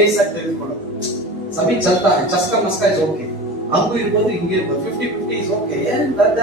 Lace ಆಗಿ ತೆಗೆದುಕೊಳ್ಳೋದು. ಸಭೆ ಚಲ್ತಾ है, ಚಸ್ಕ ಮಸ್ಕ ಇಸ್ ಓಕೆ, ಹಂಗೂ ಇರ್ಬೋದು ಹಿಂಗೂ ಇರ್ಬೋದು, 50-50 ಇಸ್ ಓಕೆ,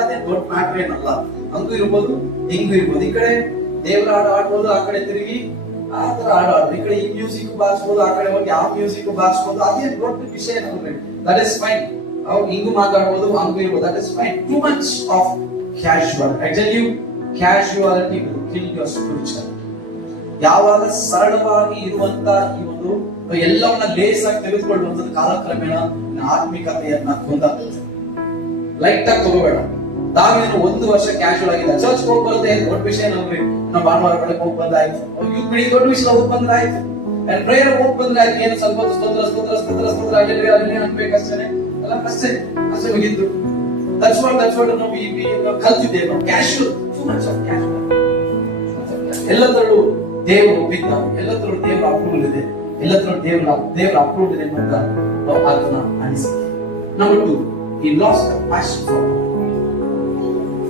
ಅದೇ ದೊಡ್ಡ ಮ್ಯಾಟ್ರ್ ಏನಲ್ಲ. ಹಂಗೂ ಇರ್ಬೋದು ಹಿಂಗೂ ಇರ್ಬೋದು, ಈ ಕಡೆ ದೇವರ ಹಾಡು ಆಡ್ಬೋದು, ಆ ಕಡೆ ತಿರುಗಿ ಆ ತರ ಹಾಡು, ಈ ಕಡೆ ಈ ಮ್ಯೂಸಿಕ್ ಬಾರಿಸ್ಬೋದು, ಆ ಕಡೆ ಹೋಗಿ ಯಾವ ಮ್ಯೂಸಿಕ್ ಬಾರಿಸ್ಬೋದು, ಅದೇ ದೊಡ್ಡ ವಿಷಯ ನಮ್ಗೆ. That is fine. ಅವ್ರು ಹಿಂಗೂ ಮಾತಾಡ್ಬೋದು ಹಂಗೂ ಇರ್ಬೋದು, that is fine. Too much of casual, actually casualty will kill your spiritual. ಯಾವಾಗ ಸರಳವಾಗಿ ಇರುವಂತ ಈ ಒಂದು ಎಲ್ಲವನ್ನ ಲೇಸ್ ಆಗಿ ತೆಗೆದುಕೊಳ್ಳುವಂಥದ್ದು ಕಾಲಕ್ರಮೇಣ ಆತ್ಮಿಕತೆಯನ್ನ ಕೊಂದಾಗುತ್ತೆ. ಲೈಟ್ ಆಗಿ ತಗೋಬೇಡ. ನಾವೇನು 1 ವರ್ಷ ಕ್ಯಾಶುವಲ್ ಆಗಿಲ್ಲ, ಚರ್ಚ್ ಹೋಗಿ ಬರುತ್ತೆ ದೊಡ್ಡ ವಿಷಯ ನಮ್ಗೆ, ನಾವು ಭಾನುವಾರ ಬೆಳಗ್ಗೆ ಹೋಗಿ ಬಂದಾಯ್ತು, ಯೂತ್ ಬಿಡಿ ದೊಡ್ಡ ವಿಷಯ ಹೋಗಿ ಬಂದಾಯ್ತು, ಪ್ರೇಯರ್ ಹೋಗಿ ಬಂದಾಯ್ತು, ಏನು ಸ್ವಲ್ಪ ಸ್ತೋತ್ರ ಅಲ್ಲಿ ಅನ್ಬೇಕಷ್ಟೇ ಅಲ್ಲ, ಅಷ್ಟೇ ಮುಗಿದ್ದು. ದಟ್ಸ್ ವಾಟ್ ನಾವು ಕಲ್ತಿದ್ದೇವೆ. Casual, two much of casual. ಎಲ್ಲದರಲ್ಲೂ ದೇವರು ಬಿದ್ದ, ಎಲ್ಲದರಲ್ಲೂ ದೇವರ ಅಪ್ರೂವಲ್ ಇದೆ, ಎಲ್ಲದರಲ್ಲೂ ದೇವರ ಅಪ್ರೂವಲ್ ಇದೆ ಅಂತ ಆತನ ಅನಿಸಿಕೆ. Number 2, he lost the passion for God.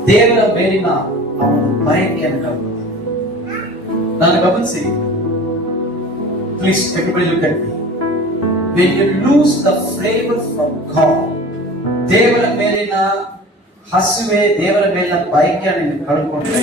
ದೇವರ ಮೇಲಿನ ಅವನು ಬಯಕೆಯನ್ನು ಕಳ್ಕೊಂಡ. ನಾನು ಗಮನಿಸಿ, please everybody look at me. when you lose the flavor from God, ದೇವರ ಮೇಲಿನ ಹಸಿವೆ, ದೇವರ ಮೇಲಿನ ಬಯಕೆಯನ್ನು ನೀನು ಕಳ್ಕೊಂಡ್ರೆ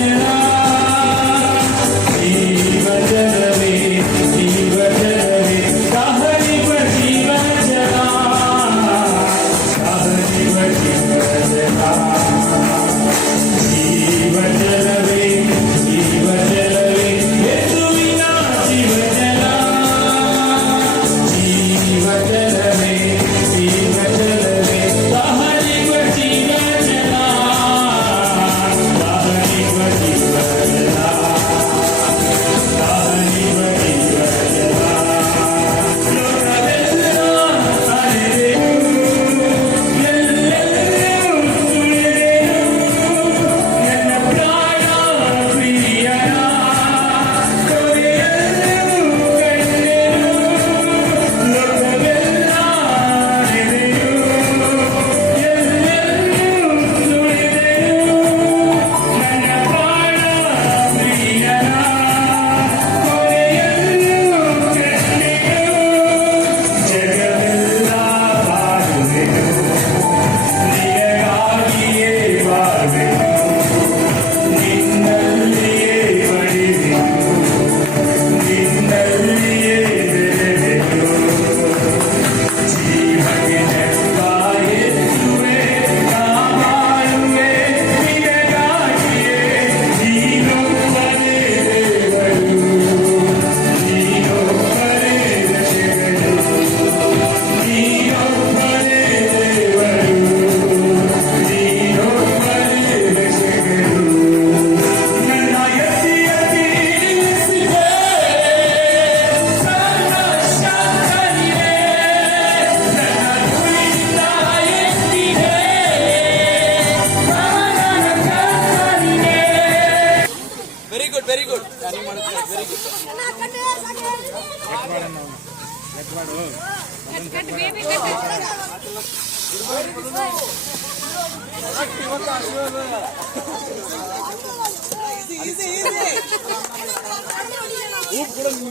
ವೆರಿ ಗುಡ್.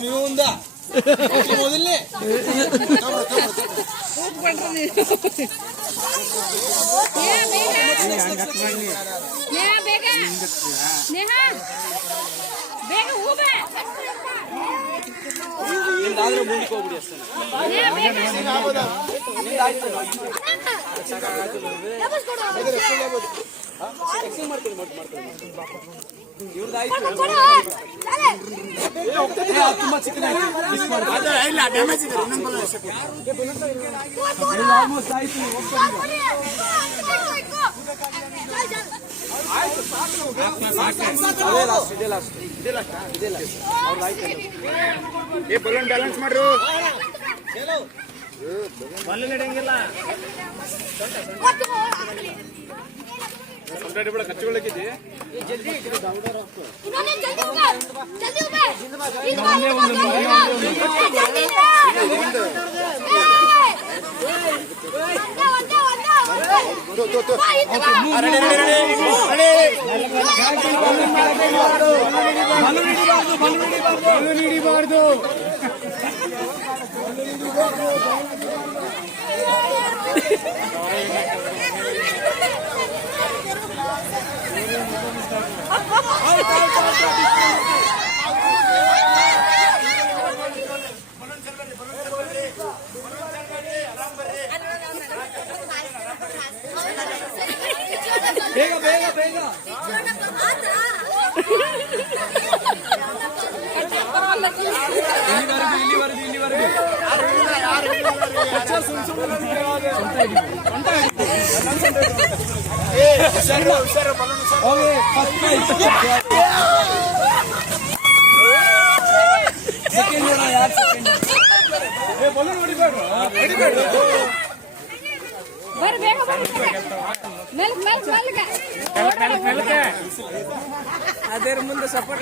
ನೀವು ఉందా ಮೊದಲನೇ ನಿಮ್ದಾದ್ರೆ ಮುಂದಕ್ಕೆ ಹೋಗ್ಬಿಡಿ ಅಷ್ಟೇ. ತುಂಬಾ ಚಿಕನ್ ಡ್ಯಾಮೇಜ್ ಇದೆ, ಆಲ್ಮೋಸ್ಟ್ ಆಯ್ತು. ಬಲೂನ್ ಬ್ಯಾಲೆನ್ಸ್ ಮಾಡ್ರು, ಬಲೂನ್ ಹಿಡಿಯಂಗಿಲ್ಲ. ಕಚ್ಚಿಕೊಳ್ಳಕ್ಕಿದ್ದಿ ಹಿಡಿಬಾರ್ದು. ಬೇಗ ಬೇಗ ಬೇಗ ಇಲ್ಲಿವರೆಗೂ ಬರ್ರಿ ಬೇಗ ಮೆಲ್ಕ ಅದೇ ಮುಂದೆ ಸಪೋರ್ಟ್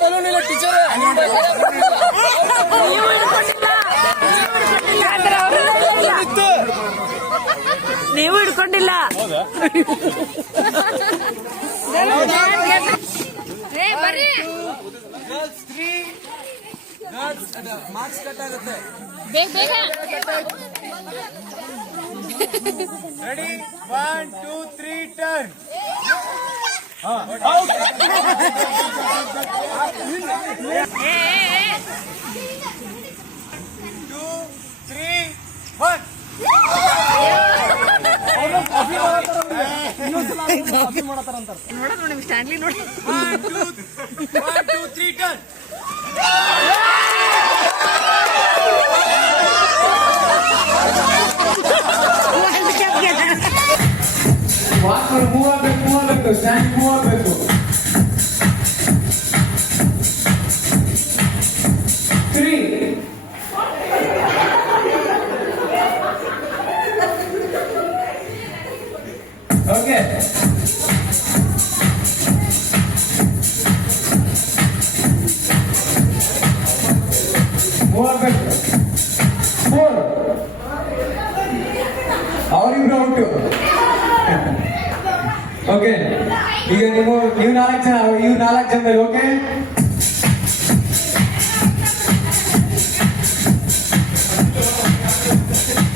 ಬಲೂನ್ ಇಲ್ಲ ಟೀಚರ್ ನೀವು ಹಿಡ್ಕೊಂಡಿಲ್ಲ ಬರ್ರಿ ಮಾರ್ಕ್ಸ್ ಕಟ್ ಆಗುತ್ತೆ ಬೇಗ ಬೇಗ ರೆಡಿ 1 2 3 ಟರ್ನ್ ನೋಡ ನೋಡಿ ಸ್ಟ್ಯಾನ್ಲಿ ನೋಡಿ 1 2 3 ಟರ್ನ್ ವಾಕರ್ ಮೂವ್ ಆಗಬೇಕು ಸ್ಟ್ಯಾಂಡ್ ಮೂವ್ ಆಗಬೇಕು ತ್ರೀ ಓಕೆ ಮೂವ್ ಆಗಬೇಕು ಫೋರ್ ಅವರಿಬ್ರು ಔಟು ಓಕೆ ಈಗ ನೀವು 4 ಜನ ಇವ್ 4 ಜನದಲ್ಲಿ okay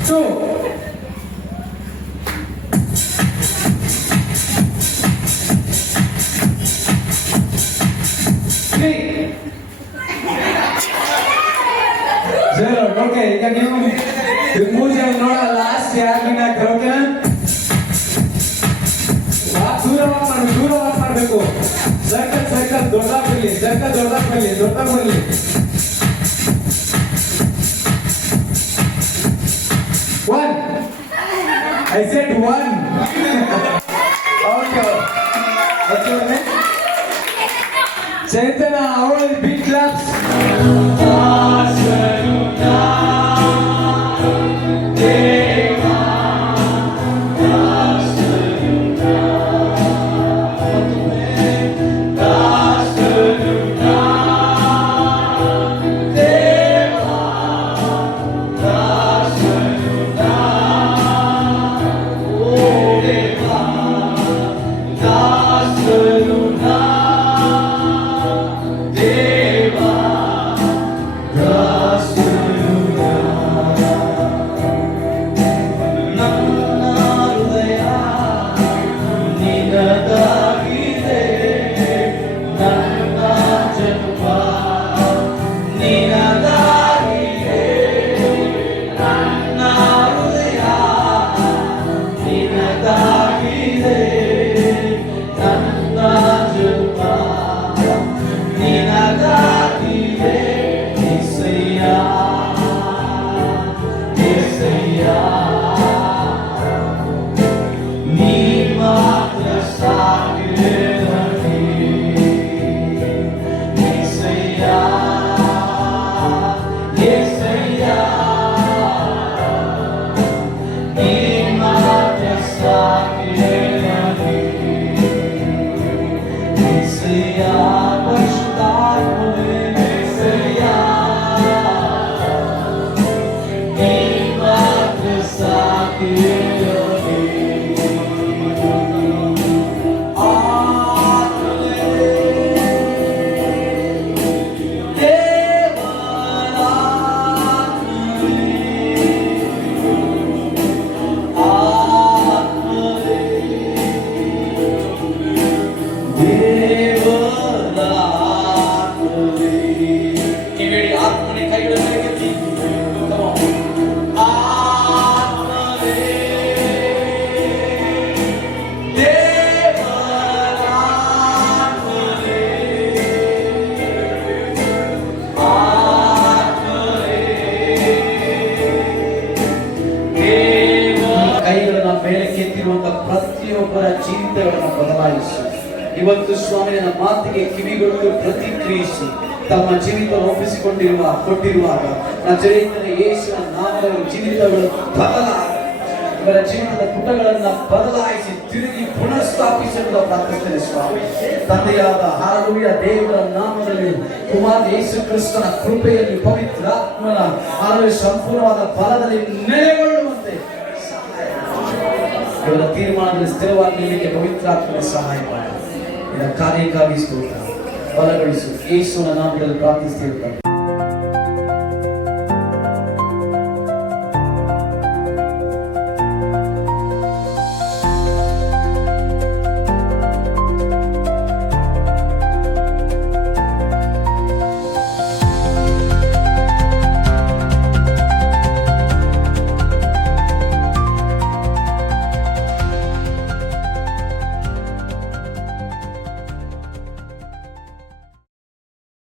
two three zero okay ಈಗ ನೀವು 3 ಜನ ನೋಡ ಲಾಸ್ಟ್ ಯಾರು ವಿನ್ ಆಗ್ತಾರೆ ಓಕೆ ದೂರ ವಾಕ್ ಮಾಡಬೇಕು ಸರ್ಕಲ್ ದೊಡ್ಡದಾಗಿ ಬರಲಿ ದೊಡ್ಡದಾಗಿ ಬರಲಿ one I said one okay Chaitanya ಅವಳ ಬಿಗ್ ಕ್ಲಾಪ್ಸ್ ಬದಲಾಯಿಸು. ಇವತ್ತು ಸ್ವಾಮಿ ನನ್ನ ಮಾತಿಗೆ ಕಿವಿಗೊಟ್ಟು ಪ್ರತಿಕ್ರಿಯಿಸಿ ತಮ್ಮ ಜೀವಿತ ಕೊಟ್ಟಿರುವಾಗ ನಜರೇತಿನ ಯೇಸುವಿನ ನಾಮದಲ್ಲಿ ಜೀವಿತಗಳು ಬದಲಾಗಿ ಇವರ ಜೀವನದ ಪುಟಗಳನ್ನ ಬದಲಾಯಿಸಿ ತಿರುಗಿ ಪುನಃಸ್ಥಾಪಿಸಲು ಪ್ರಾರ್ಥಿಸುತ್ತೇನೆ ಸ್ವಾಮಿ. ತಂದೆಯಾದ ಹಾಲೆಲೂಯ ದೇವರ ನಾಮದಲ್ಲಿ ಕುಮಾರ ಯೇಸು ಕ್ರಿಸ್ತನ ಕೃಪೆಯಲ್ಲಿ ಪವಿತ್ರಾತ್ಮನ ಹಾಲೆಲೂಯ ಸಂಪೂರ್ಣವಾದ ಫಲದಲ್ಲಿ ನೆಲೆಗೊಳ್ಳುವಂತೆ ಇವರ ತೀರ್ಮಾನದಲ್ಲಿ ಸ್ಥಿರವಾಗಿ ನಿಲ್ಲಕ್ಕೆ ಪವಿತ್ರಾತ್ಮನ ಸಹಾಯ ಮಾಡಿ. ಇದರ ಕಾರ್ಯಕ್ಕಾಗಿ ಸ್ತೋತ್ರ ಬಲಗೊಳಿಸು. ಯೇಸುವಿನ ನಾಮದಲ್ಲಿ ಪ್ರಾರ್ಥಿಸುತ್ತೇವೆ.